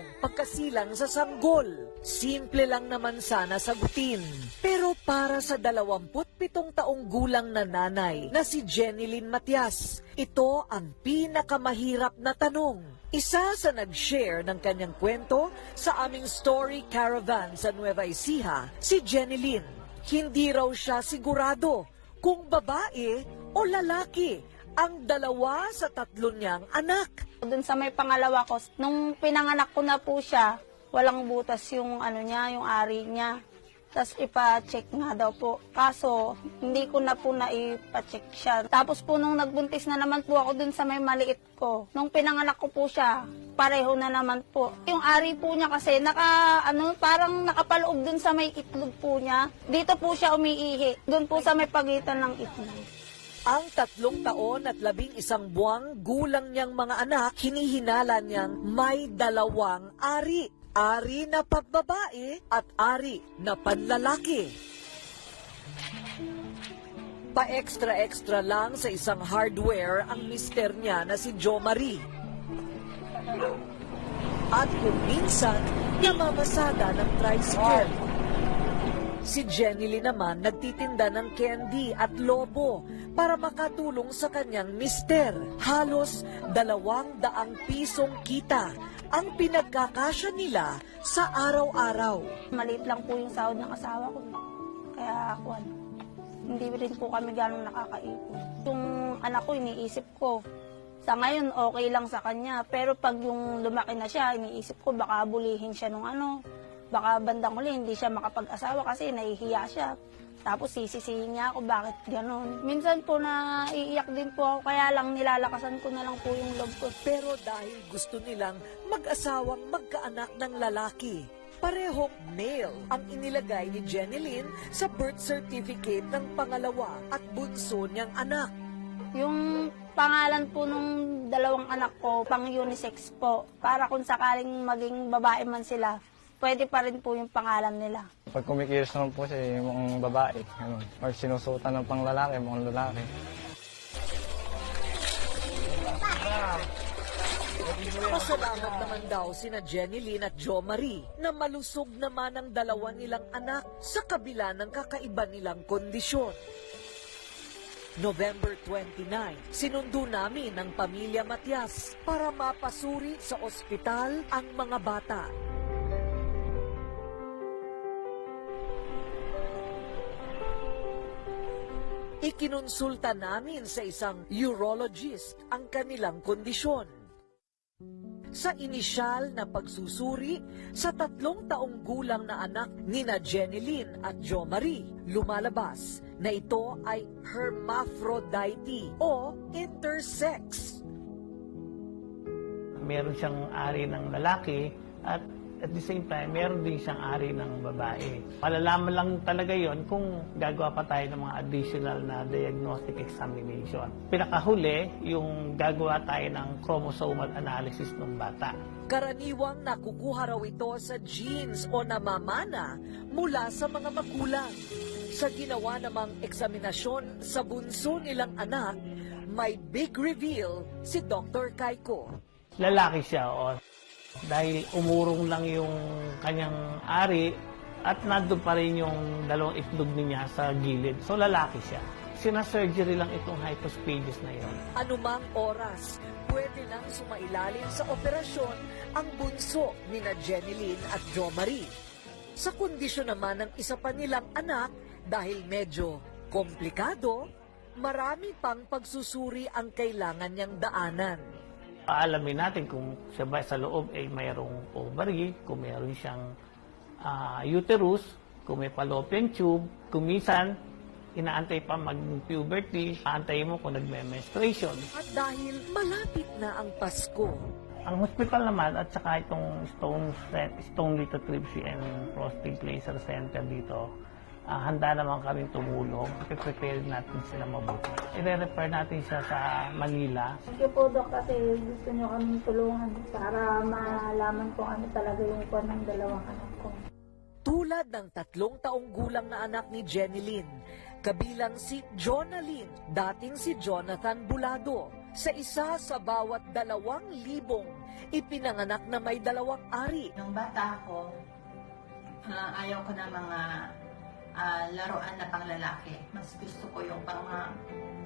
tanong pagkasilang sa sanggol. Simple lang naman sana sagutin. Pero para sa 27 taong gulang na nanay na si Jenilyn Matias, ito ang pinakamahirap na tanong. Isa sa nag-share ng kanyang kwento sa aming story caravan sa Nueva Ecija, si Jenilyn. Hindi raw siya sigurado kung babae o lalaki ang dalawa sa tatlo niyang anak. Doon sa may pangalawa ko, nung pinanganak ko na po siya, walang butas yung ano niya, yung ari niya. Tapos ipa-check nga daw po. Kaso, hindi ko na po na-ipa-check siya. Tapos po nung nagbuntis na naman po ako dun sa may maliit ko, nung pinanganak ko po siya, pareho na naman po. Yung ari po niya kasi, naka, ano, parang nakapaloob dun sa may itlog po niya. Dito po siya umiihi. Dun po sa may pagitan ng itlog. Ang tatlong taon at labing isang buwang gulang niyang mga anak, hinihinala niyang may dalawang ari. Ari na pagbabae at ari na panlalaki. Pa-extra-extra lang sa isang hardware ang mister niya na si Jo Marie. At kung minsan, namamasada ng tricycle. Si Jenny Lee naman nagtitinda ng candy at lobo para makatulong sa kanyang mister. Halos dalawang daang pisong kita ang pinagkakasya nila sa araw-araw. Maliit lang po yung sahod ng asawa ko. Kaya ako, ano, hindi rin po kami ganong nakakaipon. Yung anak ko, iniisip ko, sa ngayon, okay lang sa kanya. Pero pag yung lumaki na siya, iniisip ko, baka bulihin siya nung ano. Baka bandang huli, hindi siya makapag-asawa kasi nahihiya siya. Tapos sisisihin niya ako, bakit ganon. Minsan po na iiyak din po ako, kaya lang nilalakasan ko na lang po yung loob ko. Pero dahil gusto nilang mag-asawang magkaanak ng lalaki, parehong male ang inilagay ni Jenny Lynn sa birth certificate ng pangalawa at bunso niyang anak. Yung pangalan po nung dalawang anak ko, pang unisex po. Para kung sakaling maging babae man sila, pwede pa rin po yung pangalan nila. Pag kumikilos naman po siya, yung mga babae, ganun. Or sinusutan ng pang lalaki, mga lalaki. Pasalamat naman daw sina Jenny Lynn at Jo Marie na malusog naman ang dalawa nilang anak sa kabila ng kakaiba nilang kondisyon. November 29, sinundo namin ang pamilya Matias para mapasuri sa ospital ang mga bata. Ikinonsulta namin sa isang urologist ang kanilang kondisyon. Sa inisyal na pagsusuri sa tatlong taong gulang na anak ni na Jenilyn at Jo Marie, lumalabas na ito ay hermaphrodite o intersex. meron siyang ari ng lalaki at at the same time, meron din siyang ari ng babae. Malalaman lang talaga yon kung gagawa pa tayo ng mga additional na diagnostic examination. Pinakahuli, yung gagawa tayo ng chromosomal analysis ng bata. Karaniwang nakukuha raw ito sa genes o namamana mula sa mga magulang. Sa ginawa namang eksaminasyon sa bunso nilang anak, may big reveal si Dr. Kaiko. Lalaki siya, o dahil umurong lang yung kanyang ari at nandun pa rin yung dalawang itlog niya sa gilid. So lalaki siya. Sina-surgery lang itong hypospadias na yon. Anumang oras, pwede nang sumailalim sa operasyon ang bunso ni na Jenilyn at Jo Marie. Sa kondisyon naman ng isa pa nilang anak, dahil medyo komplikado, marami pang pagsusuri ang kailangan niyang daanan. Aalamin natin kung ba sa loob ay mayroong ovary, kung mayroon siyang ah, uterus, kung may fallopian tube, kung minsan inaantay pa mag-puberty, aantay mo kung nagme-menstruation. At dahil malapit na ang Pasko, Ang hospital naman at saka itong Stone, Stone Lithotripsy and Prostate Laser Center dito, ah, handa naman kami tumulong. Prepare natin sila mabuti. I-refer natin siya sa Manila. Thank you po, Dok, kasi gusto niyo kami tulungan para malaman kung ano talaga yung kwan ng dalawang anak ko. tulad ng tatlong taong gulang na anak ni Jenny Lynn, kabilang si Jonalyn, dating si Jonathan Bulado, sa isa sa bawat dalawang libong ipinanganak na may dalawang ari. Nung bata ako, ah, ayaw ko na mga ah, laruan na panglalaki. Mas gusto ko yung pang mga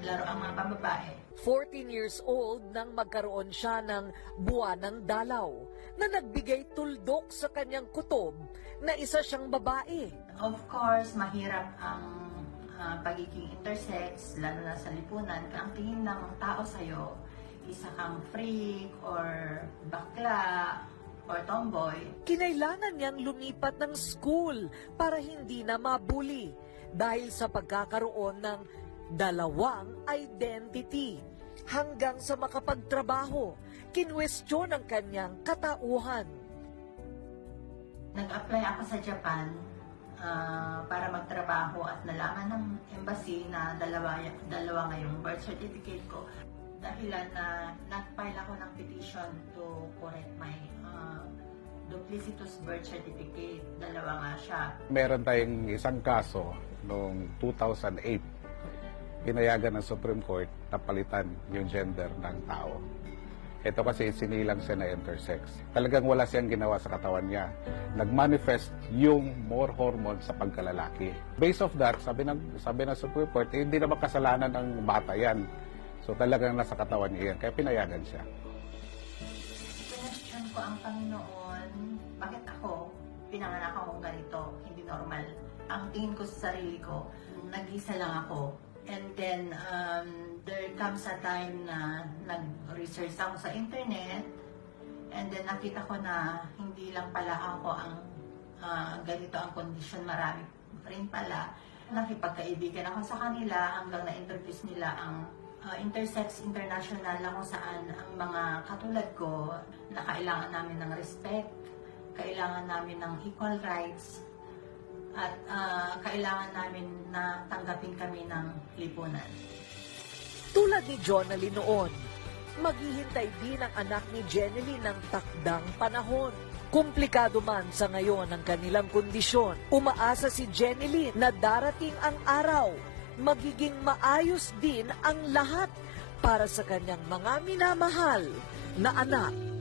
laruan mga pambabae. 14 years old nang magkaroon siya ng buwanang dalaw na nagbigay tuldok sa kanyang kutob na isa siyang babae. Of course, mahirap ang ah, pagiging intersex, lalo na sa lipunan. Ang tingin ng tao sa'yo, isa kang freak or bakla or tomboy. Kinailangan niyang lumipat ng school para hindi na mabuli dahil sa pagkakaroon ng dalawang identity. Hanggang sa makapagtrabaho, kinwestiyon ang kanyang katauhan. Nag-apply ako sa Japan ah, para magtrabaho at nalaman ng embassy na dalawa, dalawa ngayong birth certificate ko. Dahilan na nag-file ako ng petition to correct my ah, duplicitous birth certificate. Dalawa nga siya. meron tayong isang kaso noong 2008. Pinayagan ng Supreme Court na palitan yung gender ng tao. Ito kasi sinilang siya na intersex. Talagang wala siyang ginawa sa katawan niya. Nag-manifest yung more hormone sa pagkalalaki. Based of that, sabi ng, sabi ng Supreme Court, eh, hindi naman kasalanan ng bata yan. So talagang nasa katawan niya yan. Kaya pinayagan siya. Question ko ang Panginoon, bakit ako pinanganak akong ganito, hindi normal. Ang tingin ko sa sarili ko, nag-isa lang ako. And then, um, there comes a time na nag-research ako sa internet and then nakita ko na hindi lang pala ako ang ah, ganito ang kondisyon, marami rin pala. Nakipagkaibigan ako sa kanila hanggang na-introduce nila ang uh, Intersex International na kung saan ang mga katulad ko na kailangan namin ng respect, kailangan namin ng equal rights, at ah, kailangan namin na tanggapin kami ng lipunan. Tulad ni Jonalyn noon, maghihintay din ang anak ni Jenny ng takdang panahon. Komplikado man sa ngayon ang kanilang kondisyon, umaasa si Jenny na darating ang araw, magiging maayos din ang lahat para sa kanyang mga minamahal na anak.